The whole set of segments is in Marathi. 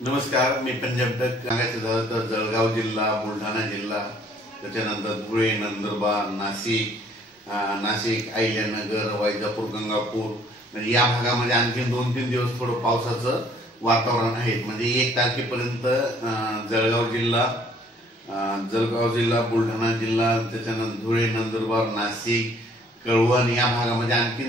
नमस्कार, मी पंजाब डक. सांगायचं झालं तर जळगाव जिल्हा, बुलढाणा जिल्हा, त्याच्यानंतर धुळे, नंदुरबार, नाशिक, अहिल्यानगर, वैजापूर, गंगापूर म्हणजे या भागामध्ये आणखी 2-3 दिवस थोडं पावसाचं वातावरण आहे. म्हणजे 1 तारखेपर्यंत जळगाव जिल्हा, बुलढाणा जिल्हा, त्याच्यानंतर धुळे, नंदुरबार, नाशिक, कळवण या भागामध्ये आणखी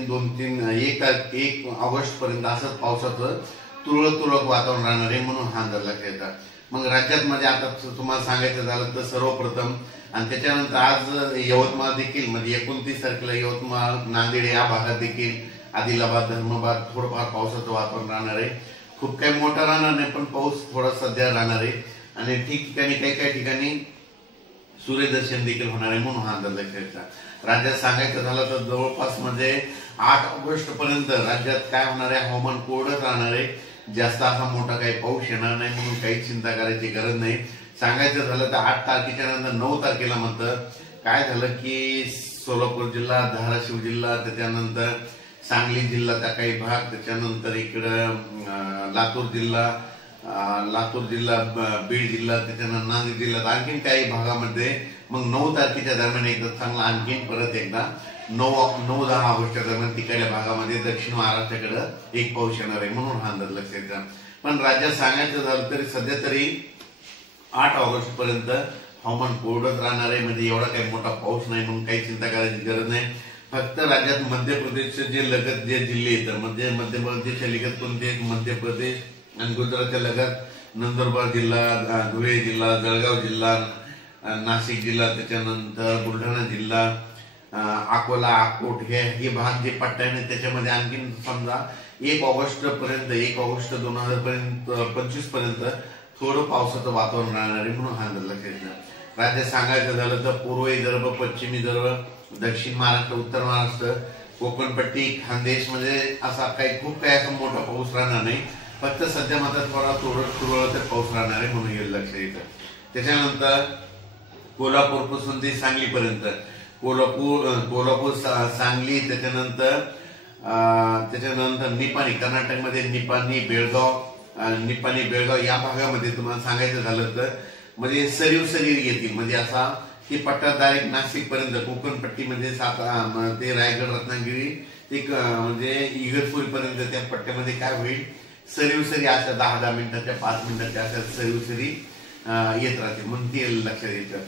1 ऑगस्ट पर्यंत असं पावसाचं तुरळक वातावरण राहणार आहे, म्हणून हा अंदाज लक्षात येतात. मग राज्यात म्हणजे आता तुम्हाला सांगायचं झालं तर सर्वप्रथम आणि त्याच्यानंतर आज यवतमाळ देखील म्हणजे 29 तारखेला यवतमाळ, नांदेड या भागात देखील, आदिलाबाद, धर्माबाद थोडंफार पावसाचं वातावरण राहणार आहे. खूप काही मोठा राहणार नाही, पण पाऊस थोडा सध्या राहणार आहे आणि ठिकठिकाणी काही ठिकाणी सूर्यदर्शन देखील होणार आहे, म्हणून हा अंदाज लक्षात येतात. राज्यात सांगायचं झालं तर जवळपास म्हणजे 8 ऑगस्ट पर्यंत राज्यात काय होणार आहे, हवामान कोरडं राहणार आहे. जास्त असा मोठा काही पाऊस येणार नाही, म्हणून काही चिंता करायची गरज नाही. सांगायचं झालं तर 8 तारखेच्या नंतर 9 तारखेला मात्र काय झालं की सोलापूर जिल्हा, धाराशिव जिल्हा, त्याच्यानंतर सांगली जिल्ह्याचा काही भाग, त्याच्यानंतर इकडं लातूर जिल्हा, बीड जिल्हा, त्याच्यानंतर नांदेड जिल्ह्यात आणखीन काही भागामध्ये मग 9 तारखेच्या दरम्यान एकदा चांगला आणखीन परत एकदा 9-10 ऑगस्टच्या दरम्यान तिकडल्या भागामध्ये दक्षिण महाराष्ट्राकडे एक पाऊस येणार आहे, म्हणून हा अंदाज लक्षात येतो. पण राज्यात सांगायचं झालं तरी सध्या तरी 8 ऑगस्ट पर्यंत हवामान कोरडंच राहणार आहे. म्हणजे एवढा काही मोठा पाऊस नाही, म्हणून काही चिंता करायची गरज नाही. फक्त राज्यात मध्य प्रदेशचे जे लगत जे जिल्हे येतात म्हणजे मध्य प्रदेशच्या लगत कोणते, मध्य प्रदेश आणि गुजरातच्या लगत नंदुरबार जिल्हा, धुळे जिल्हा, जळगाव जिल्हा, नाशिक जिल्हा, त्याच्यानंतर बुलढाणा जिल्हा, अकोला, अकोट हे भाग जे पट्ट्याने त्याच्यामध्ये आणखीन समजा 1 ऑगस्ट 2025 पर्यंत थोडं पावसाचं वातावरण राहणार आहे, म्हणून हा अंदाज लक्षात येतो. राज्यात सांगायचं झालं तर पूर्व विदर्भ, पश्चिम विदर्भ, दक्षिण महाराष्ट्र, उत्तर महाराष्ट्र, कोकणपट्टी, खानदेश म्हणजे असा खूप काही असा मोठा पाऊस राहणार नाही. फक्त सध्या मात्र तुरळक पाऊस राहणार आहे, म्हणून हे लक्षात येतं. त्याच्यानंतर कोल्हापूर पासून ते सांगलीपर्यंत, कोल्हापूर, सांगली, त्याच्यानंतर निपाणी, कर्नाटकमध्ये निपाणी, बेळगाव या भागामध्ये तुम्हाला सांगायचं झालं तर म्हणजे सरीव येतील. म्हणजे असा की पट्टा डायरेक्ट नाशिक पर्यंत, कोकणपट्टीमध्ये ते रायगड, रत्नागिरी एक म्हणजे इगतपुरी पर्यंत त्या पट्ट्यामध्ये काय होईल, सरी अशा 10 मिनिटाच्या, 5 मिनिटाच्या अशा सरी येत राहते, म्हणून ते लक्षात येतं.